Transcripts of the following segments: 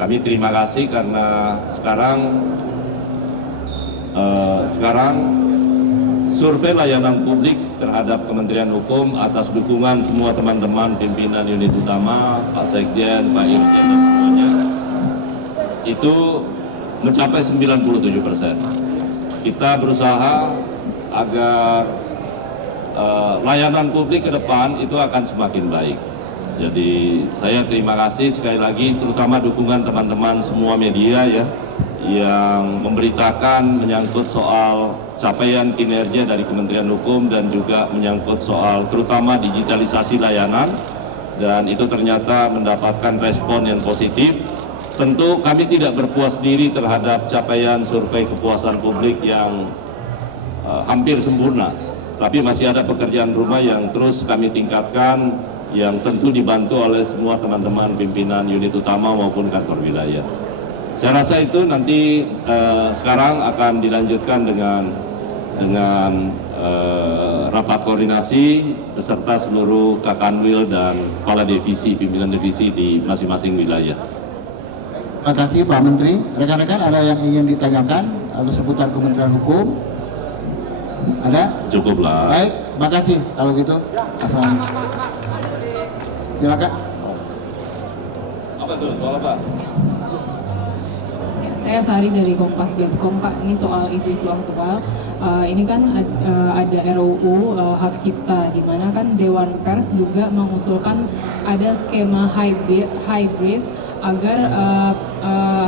Kami terima kasih karena sekarang survei layanan publik terhadap Kementerian Hukum atas dukungan semua teman-teman pimpinan unit utama, Pak Sekjen, Pak Irjen, dan semuanya itu mencapai 97%. Kita berusaha agar layanan publik ke depan itu akan semakin baik. Jadi saya terima kasih sekali lagi, terutama dukungan teman-teman semua media ya, yang memberitakan menyangkut soal capaian kinerja dari Kementerian Hukum dan juga menyangkut soal terutama digitalisasi layanan, dan itu ternyata mendapatkan respon yang positif. Tentu kami tidak berpuas diri terhadap capaian survei kepuasan publik yang hampir sempurna, tapi masih ada pekerjaan rumah yang terus kami tingkatkan, yang tentu dibantu oleh semua teman-teman pimpinan unit utama maupun kantor wilayah. Saya rasa itu nanti sekarang akan dilanjutkan dengan rapat koordinasi beserta seluruh Kakanwil dan kepala divisi, pimpinan divisi di masing-masing wilayah. Terima kasih Pak Menteri. Rekan-rekan ada yang ingin ditanyakan atau seputar Kementerian Hukum? Ada? Cukuplah. Baik, terima kasih. Kalau gitu, silakan. Apa tuh soal apa? Saya Sari dari Kompas.com, Pak. Ini soal isu-isu aktual. Ini kan ada RUU hak cipta, di mana kan Dewan Pers juga mengusulkan ada skema hybrid agar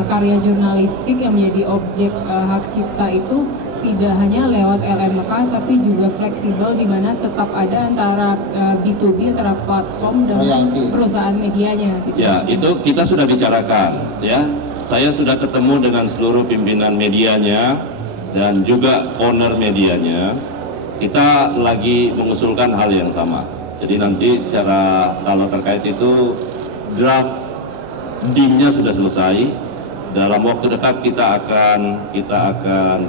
karya jurnalistik yang menjadi objek hak cipta itu tidak hanya lewat LMK tapi juga fleksibel, di mana tetap ada antara B2B antara platform dan perusahaan medianya. Gitu. Ya, itu kita sudah bicarakan ya. Saya sudah ketemu dengan seluruh pimpinan medianya dan juga owner medianya. Kita lagi mengusulkan hal yang sama. Jadi nanti secara kalau terkait itu draft DIM-nya sudah selesai. Dalam waktu dekat kita akan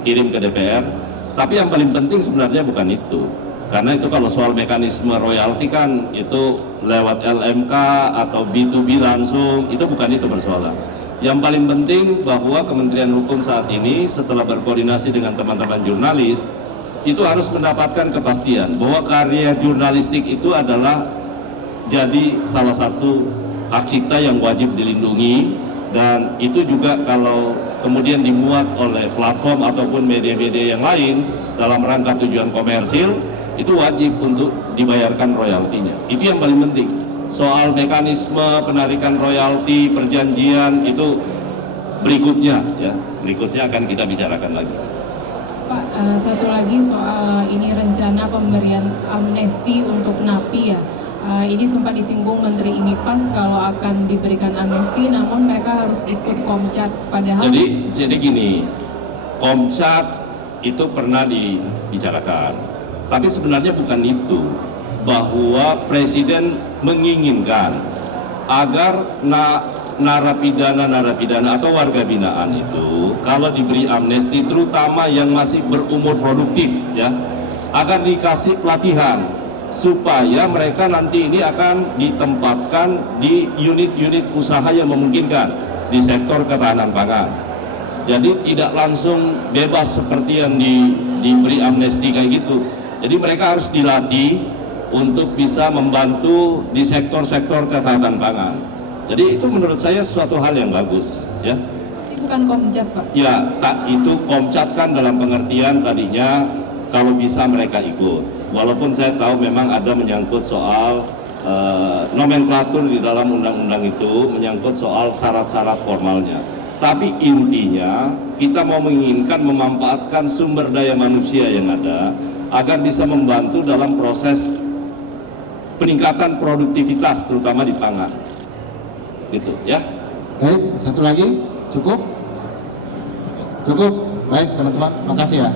kirim ke DPR. Tapi yang paling penting sebenarnya bukan itu. Karena itu kalau soal mekanisme royalti kan itu lewat LMK atau B2B langsung, itu bukan itu persoalan. Yang paling penting bahwa Kementerian Hukum saat ini setelah berkoordinasi dengan teman-teman jurnalis itu harus mendapatkan kepastian bahwa karya jurnalistik itu adalah jadi salah satu hak cipta yang wajib dilindungi, dan itu juga kalau kemudian dimuat oleh platform ataupun media-media yang lain dalam rangka tujuan komersil, itu wajib untuk dibayarkan royaltinya. Itu yang paling penting. Soal mekanisme penarikan royalti, perjanjian itu berikutnya ya, berikutnya akan kita bicarakan lagi. Pak, satu lagi soal ini rencana pemberian amnesti untuk napi ya. Ini sempat disinggung Menteri Imipas kalau akan diberikan amnesti, namun mereka harus ikut Komcat. Padahal jadi gini, Komcat itu pernah dibicarakan, tapi sebenarnya bukan itu, bahwa Presiden menginginkan agar narapidana atau warga binaan itu kalau diberi amnesti, terutama yang masih berumur produktif ya, agar dikasih pelatihan supaya mereka nanti ini akan ditempatkan di unit-unit usaha yang memungkinkan di sektor ketahanan pangan. Jadi tidak langsung bebas seperti yang diberi amnesti kayak gitu. Jadi mereka harus dilatih untuk bisa membantu di sektor-sektor ketahanan pangan. Jadi itu menurut saya suatu hal yang bagus ya. itu bukan Komcat, Pak. Ya, itu Komcat kan dalam pengertian tadinya kalau bisa mereka ikut. Walaupun saya tahu memang ada menyangkut soal nomenklatur di dalam undang-undang itu, menyangkut soal syarat-syarat formalnya. Tapi intinya kita mau menginginkan memanfaatkan sumber daya manusia yang ada agar bisa membantu dalam proses peningkatan produktivitas terutama di pangan. Gitu ya. Baik, satu lagi, cukup? Cukup. Baik teman-teman, makasih ya.